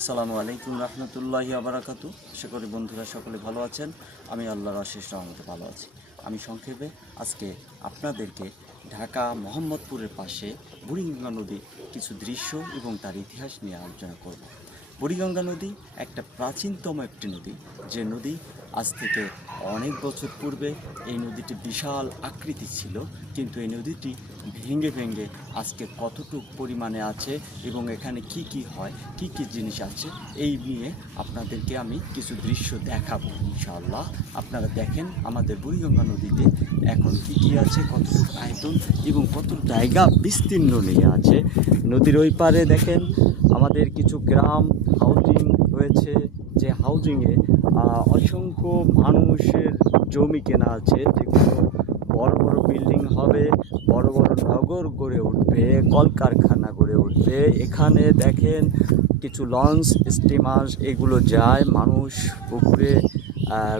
আসসালামু আলাইকুম রহমতুল্লাহি আবরাকাতু। আশা করি বন্ধুরা সকলে ভালো আছেন। আমি আল্লাহর অশেষ রহমতে ভালো আছি। আমি সংক্ষেপে আজকে আপনাদেরকে ঢাকা মোহাম্মদপুরের পাশে বুড়িগঙ্গা নদীর কিছু দৃশ্য এবং তার ইতিহাস নিয়ে আলোচনা করব। বুড়িগঙ্গা নদী একটা প্রাচীনতম একটি নদী, যে নদী আজ থেকে অনেক বছর পূর্বে এই নদীটি বিশাল আকৃতি ছিল, কিন্তু এই নদীটি ভেঙে ভেঙে আজকে কতটুকু পরিমাণে আছে এবং এখানে কি কি হয়, কি কি জিনিস আছে, এই নিয়ে আপনাদেরকে আমি কিছু দৃশ্য দেখাবো ইনশাআল্লাহ। আপনারা দেখেন আমাদের বুড়িগঙ্গা নদীতে এখন কি কি আছে, কতটুকু আয়তন এবং কতটুকু জায়গা বিস্তীর্ণ নিয়ে আছে। নদীর ওই পারে দেখেন আমাদের কিছু গ্রাম হাউজিং রয়েছে, যে হাউজিংয়ে অসংখ্য মানুষের জমি কেনা আছে, যেগুলো বড় বড় বিল্ডিং হবে, বড় বড় নগর গড়ে উঠবে, কলকারখানা গড়ে উঠবে। এখানে দেখেন কিছু লঞ্চ স্টিমার এগুলো যায়, মানুষ পুকুরে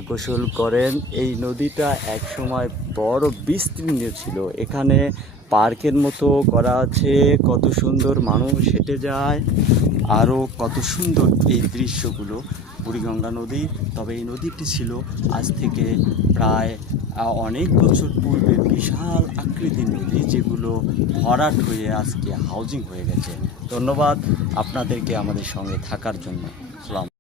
গোসল করেন। এই নদীটা একসময় বড় বিস্তীর্ণ ছিল, এখানে পার্কের মতো করা আছে, কত সুন্দর মানুষ হেঁটে যায়, আরও কত সুন্দর এই দৃশ্যগুলো বুড়িগঙ্গা নদী। তবে এই নদীটি ছিল আজ থেকে প্রায় অনেক বছর পূর্বে বিশাল আকৃতির নদী, যেগুলো ভরাট হয়ে আজকে হাউজিং হয়ে গেছে। ধন্যবাদ আপনাদেরকে আমাদের সঙ্গে থাকার জন্য। সালাম।